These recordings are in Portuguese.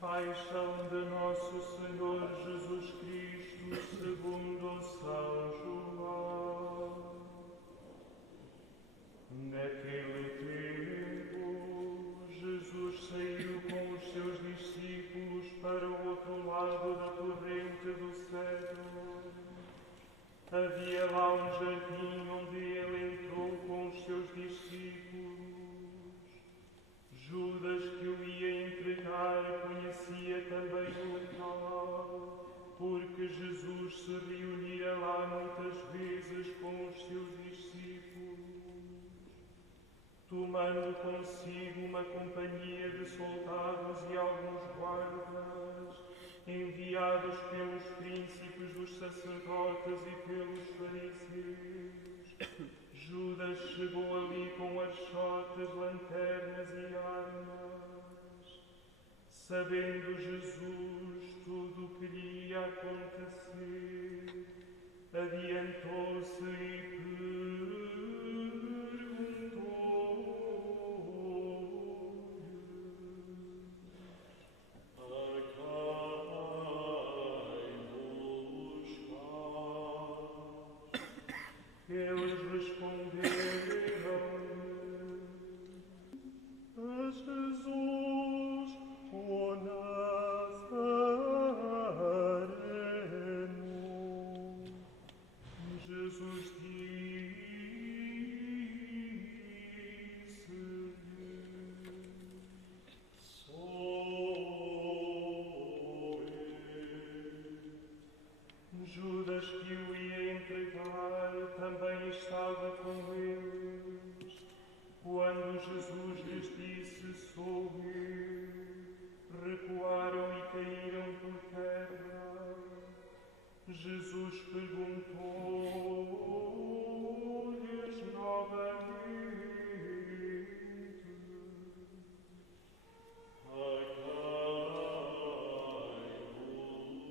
Paixão de Nosso Senhor Jesus Cristo, segundo São João. Naquele tempo, Jesus saiu com os seus discípulos para o outro lado da torrente do Cedro. Havia lá um jardim onde ele entrou com os seus discípulos. Judas, que o ia entregar, conhecia também o local, porque Jesus se reunia lá muitas vezes com os seus discípulos. Tomando consigo uma companhia de soldados e alguns guardas, enviados pelos príncipes dos sacerdotes e pelos fariseus, Judas chegou ali com archotes, lanternas e armas. Sabendo Jesus tudo o que lhe ia acontecer, adiantou-se e eles responderam: a Jesus, o Nazareno. Jesus disse-lhe: sou eu. Judas, que o ia entregar, também estava com eles. Quando Jesus lhes disse: sou eu, recuaram e caíram por terra. Jesus perguntou-lhes novamente: a quem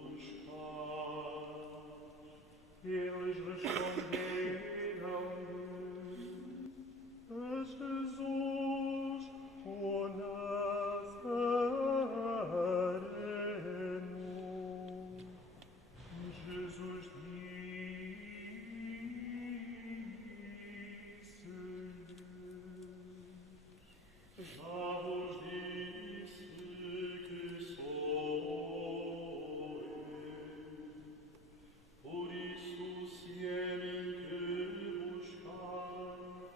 buscais? Eles responderam-lhe: a Jesus, o Nazareno. Jesus disse-lhes: já vos disse que sou eu. Por isso, se é mim que buscais,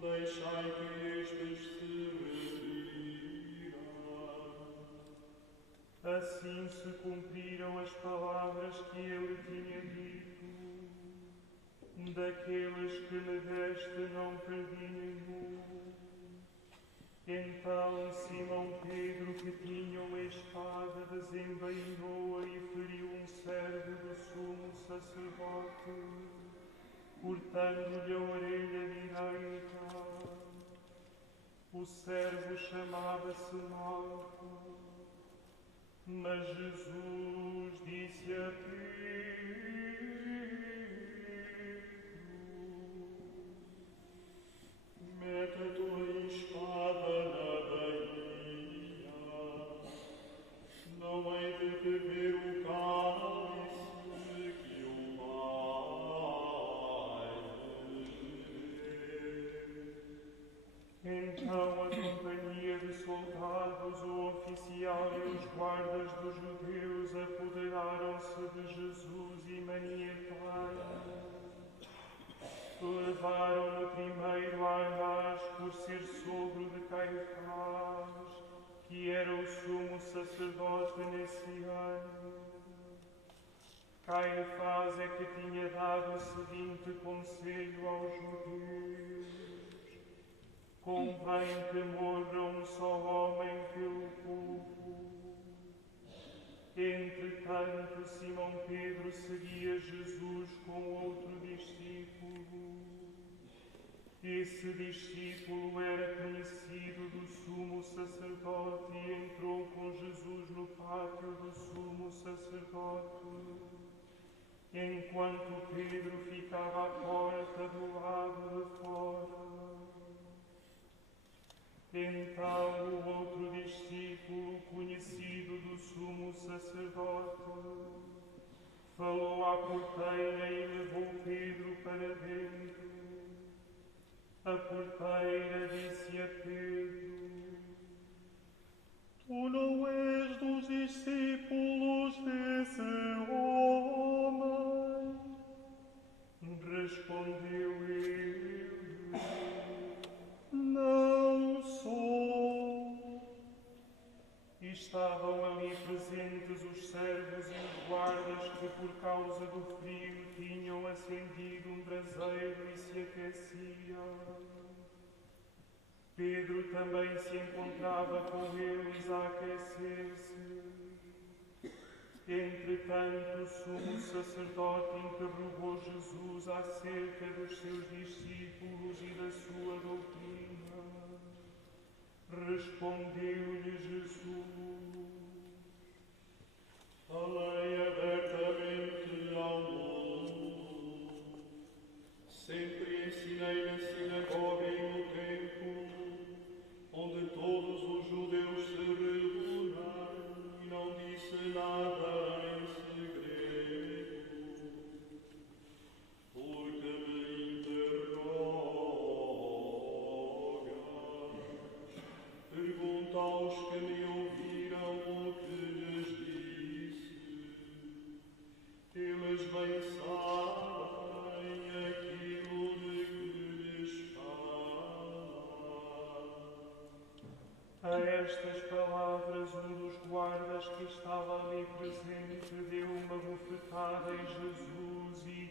deixai que estes se retirem. Assim se cumpriram as palavras que ele tinha dito: daqueles que me deste não perdi nenhum. Então Simão Pedro, que tinha uma espada, desembainhou-a e feriu um servo do sumo sacerdote, cortando-lhe a orelha direita. O servo chamava-se Malco. Mas Jesus disse a Pedro: mete a tua espada na baía. Não hei de beber o cálice que o Pai me deu. Então a companhia de soldados, o oficial e os guardas dos judeus apoderaram-se de Jesus e manietaram. Levaram-no primeiro a Anás, por ser sogro de Caifás, que era o sumo sacerdote nesse ano. Caifás é que tinha dado o seguinte conselho aos judeus: convém que morra um só homem pelo povo. Entretanto, Simão Pedro seguia Jesus com outro discípulo. Esse discípulo era conhecido do sumo sacerdote e entrou com Jesus no pátio do sumo sacerdote, enquanto Pedro ficava à porta do lado de fora. Então o outro discípulo, conhecido do sumo sacerdote, falou à porteira e levou Pedro para dentro. A porteira disse a Pedro: Tu não és dos discípulos desse homem? Respondeu ele: Não sou. E estavam ali presentes os servos e os guardas que, por causa do frio, tinham acendido um braseiro e se aqueciam. Pedro também se encontrava com eles a aquecer-se. Entretanto, o sumo sacerdote interrogou Jesus acerca dos seus discípulos e da sua doutrina. Respondeu-lhe Jesus: Falei abertamente ao mundo, sempre ensinei na sinagoga e no templo, onde todos os judeus se reúnem, e não disse nada em segredo, porque me interrogas. Pergunta aos que me ouviram o que lhes disse. Eles bem sabem aquilo de que lhes falo. A estas palavras, um dos guardas que estava ali presente deu uma bofetada em Jesus e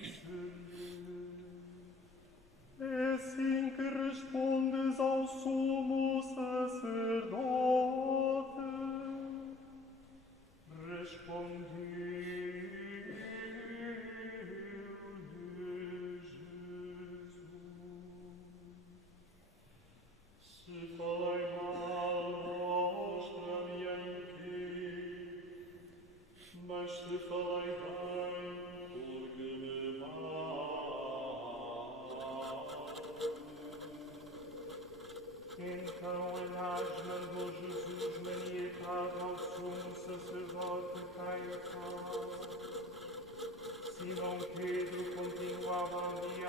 disse-lhe: É assim que respondes ao sumo sacerdote? Respondeu-lhe Jesus: Se falei mal, mostra-me em quê, mas se falei bem, porque me Então Anás mandou Jesus maniatado ao sumo sacerdote Caifás. Simão Pedro continuava ali a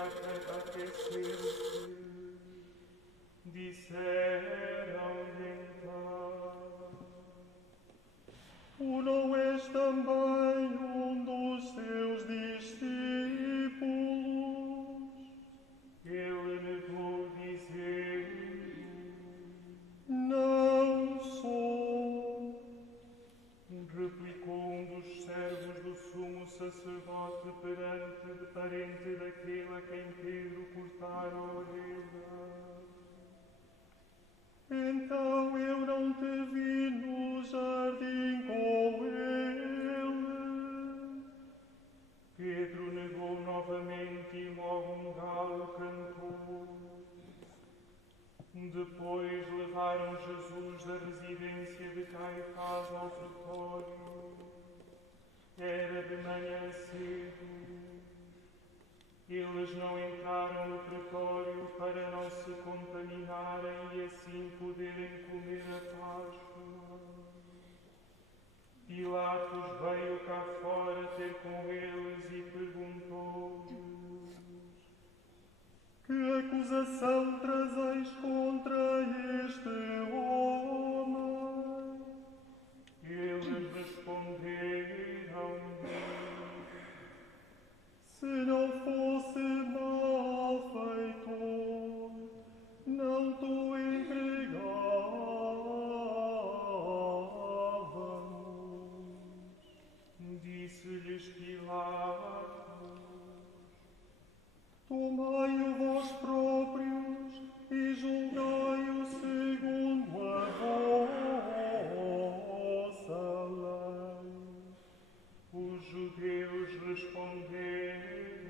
aquecer-se. Disseram-lhe então: Tu não és também um dos seus discípulos? Ele negou, dizendo: Não sou. Replicou um dos servos do sumo sacerdote parente daquele a quem Pedro cortara a orelha: Então eu não te vi no jardim com ele. Pedro negou novamente e logo um galo cantou. Depois levaram Jesus da residência de Caifás ao pretório. Era de manhã cedo. Eles não entraram no pretório para não se contaminarem e assim poderem comer a Páscoa. Pilatos veio cá fora ter com eles e perguntou-lhes: Que acusação trazeis contra este homem? Eles responderam-lhe: Se não fosse malfeitor, não te entregávamos. Disse-lhes Pilatos: Tomai-o vós próprios e julgai-o segundo a vossa lei. Os judeus responderam: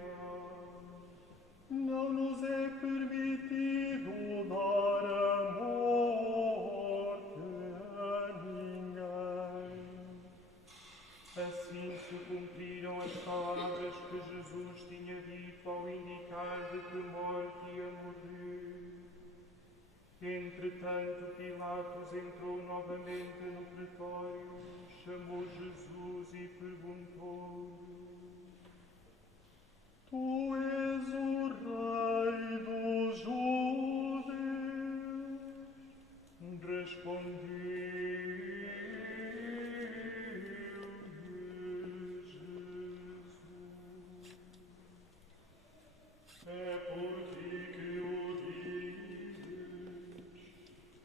Não nos é permitido dar Entretanto, Pilatos entrou novamente no pretório, chamou Jesus e perguntou-lhe: Tu és o rei dos judeus? Respondeu-lhe Jesus: É por ti que o dizes,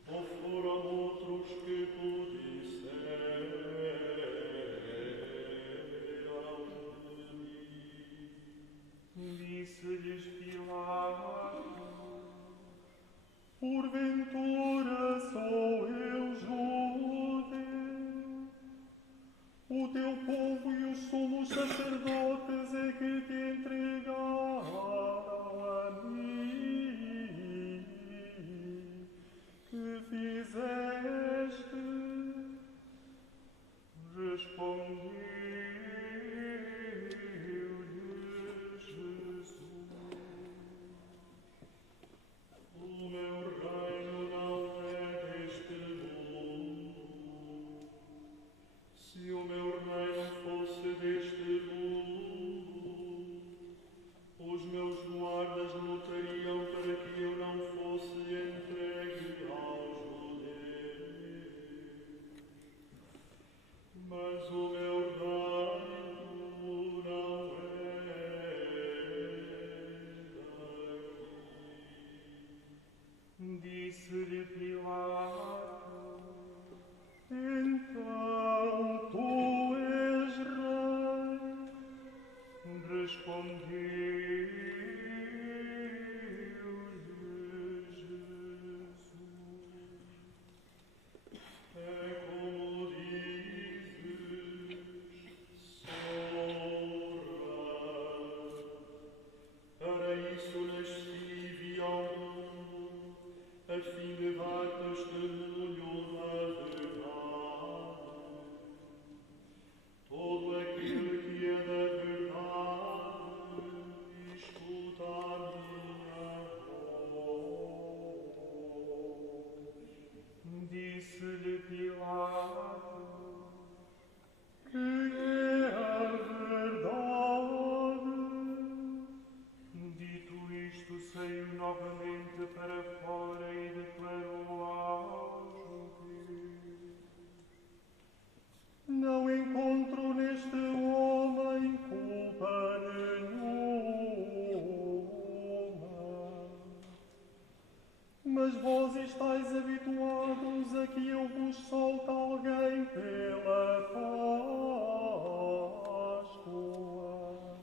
ou foram outros que tu disseram de mim? Disse-lhes Pilatos: Porventura sou eu judeu? O teu povo e os sumos sacerdotes é que te entregaram a mim. Que fizeste? Respondeu-lhe Jesus: O meu reino não é deste mundo. Se o meu reino fosse deste mundo, os meus guardas lutariam para que eu não fosse entregue aos judeus. Mas o meu reino não é daqui. Disse-lhe Pilatos: Então tu és rei? Respondeu-lhe Jesus: É como dizes, sou rei. Para isso nasci e vi ao mundo, a fim de dar testemunho da verdade. Todo aquele que é da verdade escuta a minha voz. Disse-lhe Pilatos: Que é a verdade? Dito isto, saiu novamente para fora e declarou aos judeus: Não encontro neste homem culpa nenhuma. Mas vós estáis habituados a que eu vos solte alguém pela Páscoa.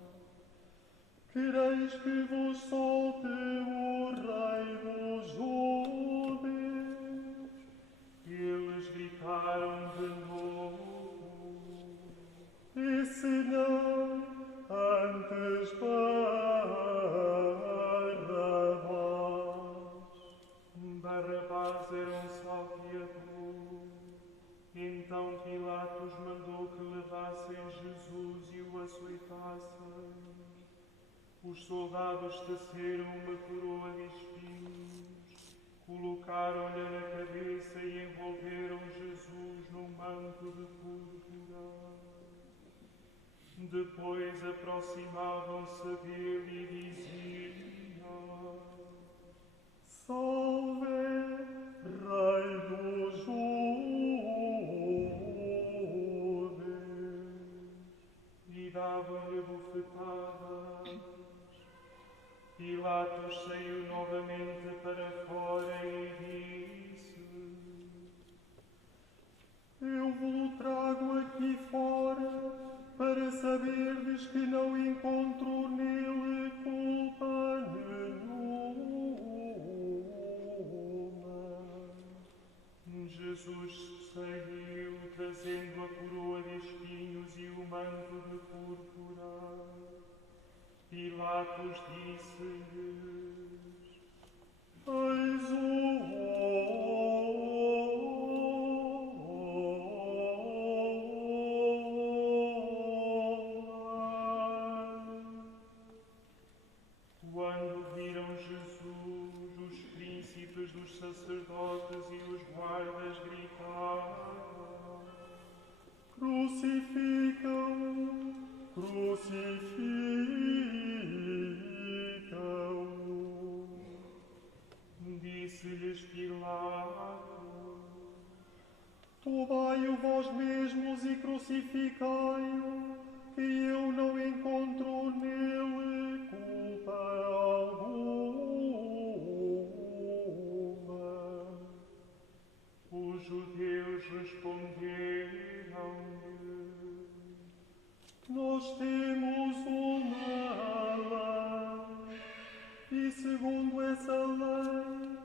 Quereis que vos solte o rei dos judeus? Eles gritaram de novo: E se não, antes Barrabás era um salteador. Então Pilatos mandou que levassem Jesus e o açoitassem. Os soldados teceram uma coroa de espinhos, colocaram-lhe na cabeça e envolveram Jesus num manto de púrpura. Depois aproximavam-se dele e diziam: Salve, Rei dos judeus! e davam-lhe bofetadas. Pilatos saiu novamente para fora e disse: Eu vos trago aqui fora para saberdes que não encontro nele culpa nenhuma. Jesus saiu trazendo a coroa de espinhos e o manto de púrpura. Pilatos disse-lhes: Eis o Quando viram Jesus, os príncipes dos sacerdotes sacerdotes e os guardas gritavam: Crucificam-no, crucificam-no. Disse-lhes Pilato: Tomai-o vós mesmos e crucificai-o, que eu não encontro nele culpa alguma. Os judeus responderam-lhe: Nós temos uma lei, e segundo essa lei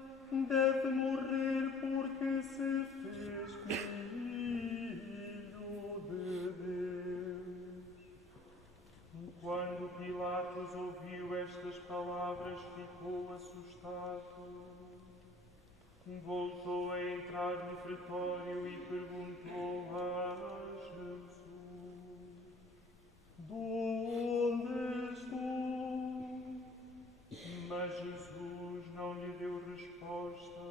deve morrer porque se fez filho de Deus. Quando Pilatos ouviu estas palavras, ficou assustado. Voltou a entrar no pretório e perguntou a Jesus: De onde és tu? Mas Jesus não lhe deu resposta.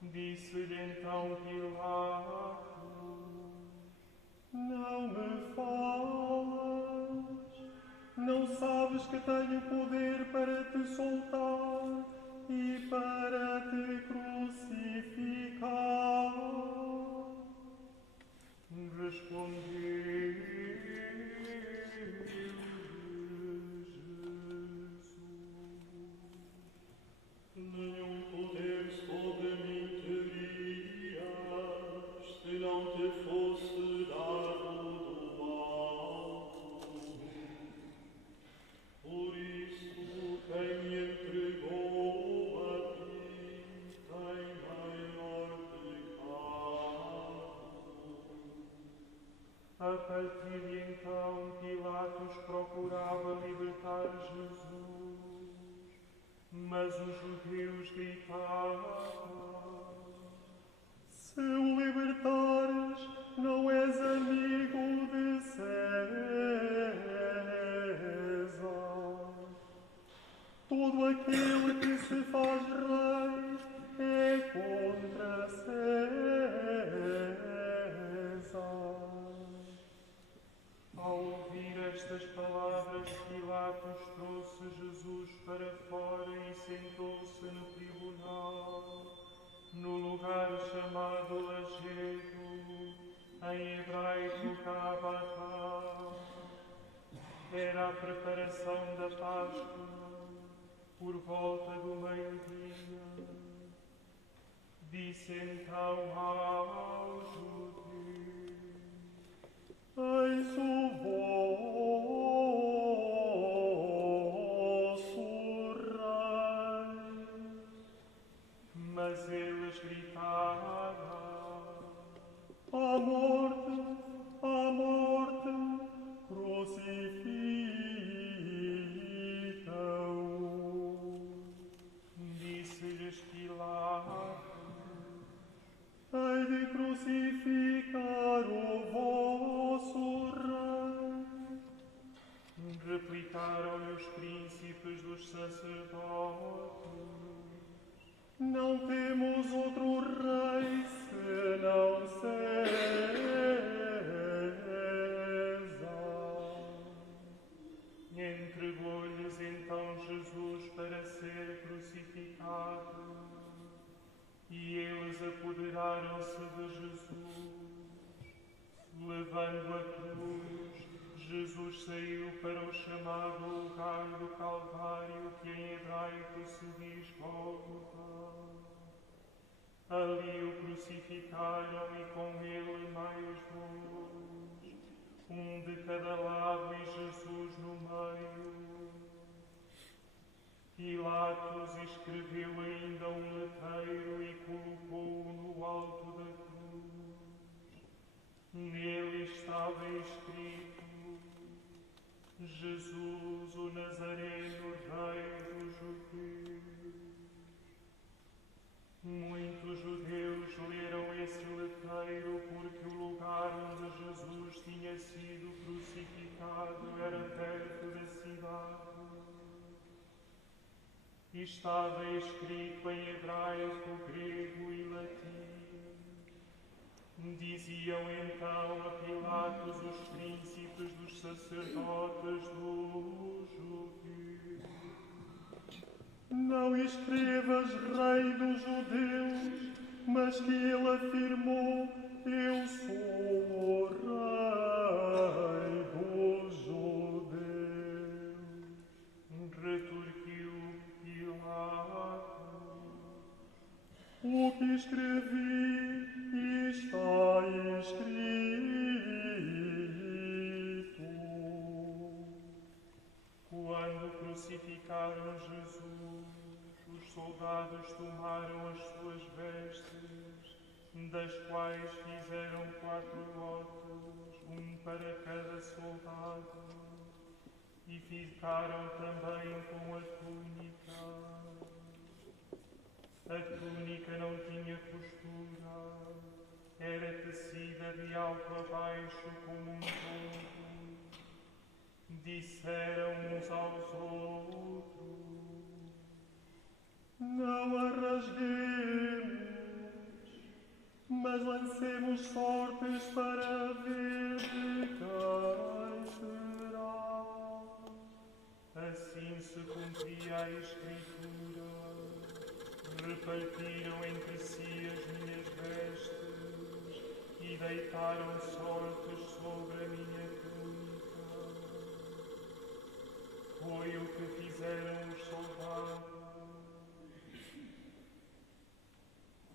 Disse-lhe então Pilato: Não me falas? Não sabes que tenho poder para te soltar e para te crucificar? Respondeu Jesus: Nenhum poder sobre mim terias, se não te fosse dado do alto. Por isso, quem me entregou a ti tem maior pecado. A partir de então, Pilatos procurava libertar Jesus, mas os judeus gritavam: Se o libertares, não és amigo de César. Todo aquele que se faz rei é contra César. Ao ouvir estas palavras, Pilatos trouxe Jesus para fora e sentou-se no tribunal, no lugar chamado Lajedo, em hebraico Gabatá. Era a preparação da Páscoa, por volta do meio-dia. Disse então aos judeus: Eis o vosso rei. Mas eles gritavam: À morte, crucifica-o. Disse-lhes Pilatos: Hei de crucificar o vosso rei. Replicaram-lhe os príncipes dos sacerdotes: Não temos outro rei senão César. Entregou-lhes então Jesus para ser crucificado. E eles apoderaram-se de Jesus. Levando a cruz, Jesus saiu para o chamado lugar do Calvário, que em hebraico se diz Gólgota. Ali o crucificaram e com ele mais dois, um de cada lado e Jesus no meio. Pilatos escreveu ainda um letreiro e colocou-o no alto da cruz. Nele estava escrito: Jesus, o Nazareno, Rei dos Judeus. Muitos judeus leram esse letreiro porque o lugar onde Jesus tinha sido crucificado era perto da cidade. E estava escrito em hebraico, grego e latim. Diziam então a Pilatos os príncipes dos sacerdotes dos judeus: não escrevas rei dos judeus, mas que ele afirmou: eu sou rei dos judeus. Retorquiu Pilatos: o que escrevi está escrito. Quando crucificaram Jesus, os soldados tomaram as suas vestes, das quais fizeram 4 lotes, um para cada soldado, e ficaram também com a túnica. A túnica não tinha costura, era tecida de alto a baixo como um todo. Disseram uns aos outros: não a rasguemos, mas lancemos sortes para ver de quem será. Assim se cumpria a Escritura. Repartiram entre si as minhas vestes e deitaram sortes sobre a minha túnica. Foi o que fizeram os soldados.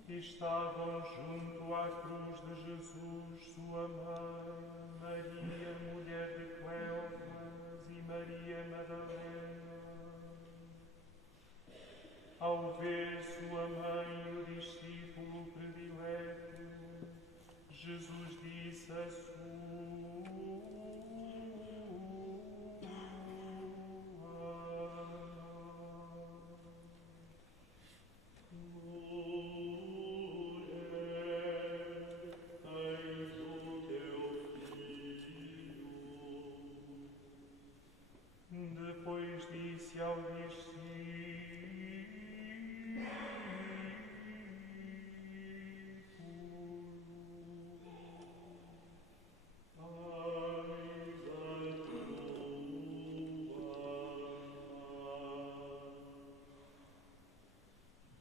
Estavam junto à cruz de Jesus sua mãe, Maria, mulher de Cleofas, e Maria Madalena. Ao ver sua mãe e o discípulo predileto, Jesus disse a sua Depois disse ao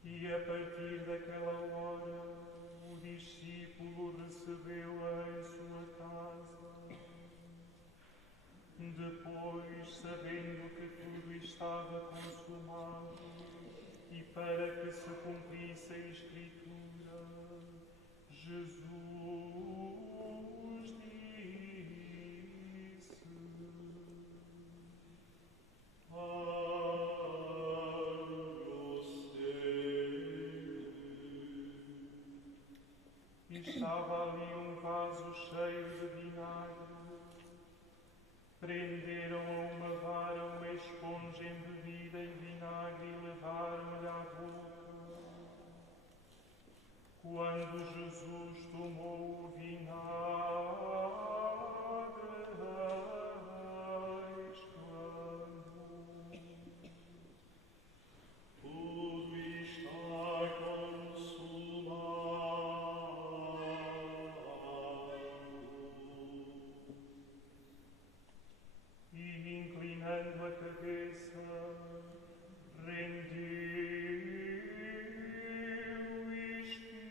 E a partir daquela hora, o discípulo recebeu-a em sua casa. Depois, sabendo que tudo estava consumado, e para que se cumprisse a Escritura, Jesus disse: Estava ali um vaso cheio de vinagre. Prenderam a uma vara uma esponja embebida em vinagre e levaram-lhe à boca. Quando Jesus tomou o vinagre, exclamou: tudo está consumado. E inclinando a cabeça, rendeu o espírito.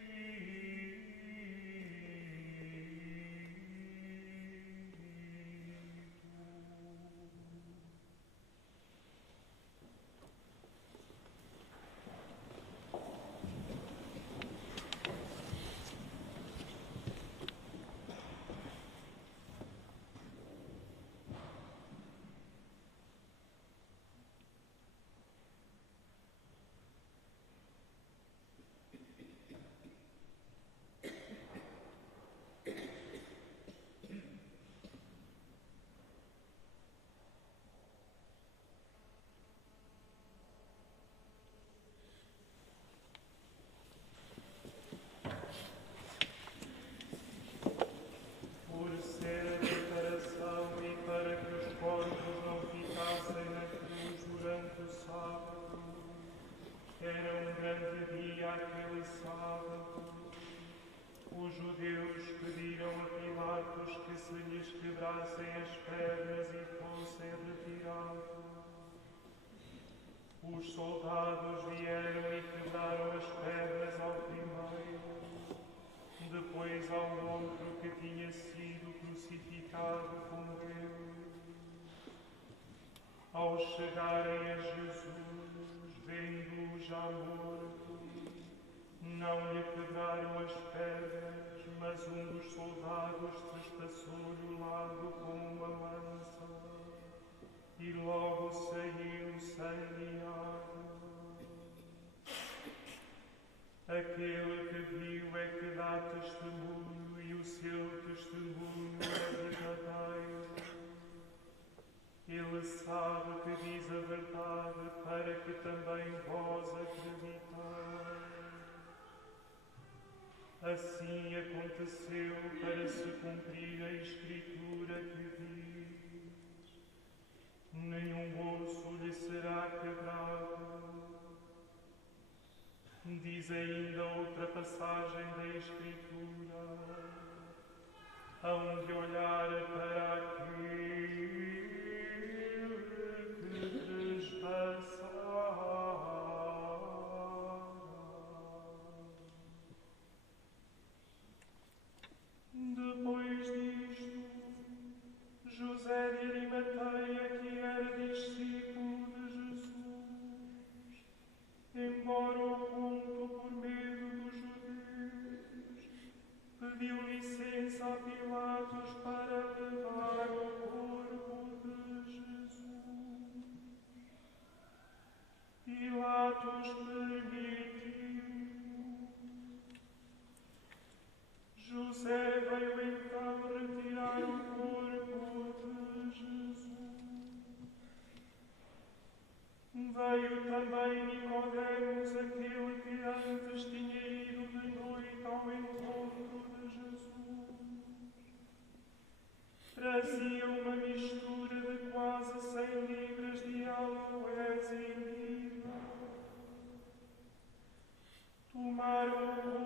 Os judeus pediram a Pilatos que se lhes quebrassem as pernas e fossem retirados. Os soldados vieram e quebraram as pernas ao primeiro, depois ao outro que tinha sido crucificado com ele. Ao chegarem a Jesus, vendo-o já morto, não lhe quebraram as pernas, mas um dos soldados trespassou-lhe o lado com uma lança, e logo saiu sangue e água. Aquele que viu é que dá testemunho, e o seu testemunho é verdadeiro. Ele sabe que diz a verdade, para que também vós acreditais. Assim aconteceu para se cumprir a Escritura que diz: nenhum osso lhe será quebrado. Diz ainda outra passagem da Escritura: hão de olhar para aquele que trespassar. Depois disto, José de Arimateia, que era discípulo de Jesus, embora oculto por medo dos judeus, pediu licença a Pilatos para levar o corpo de Jesus. Pilatos permitiu. José veio então retirar o corpo de Jesus. Veio também Nicodemos, aquele que antes tinha ido de noite ao encontro de Jesus. Trazia uma mistura de quase 100 libras de aloés e mirra. Tomaram o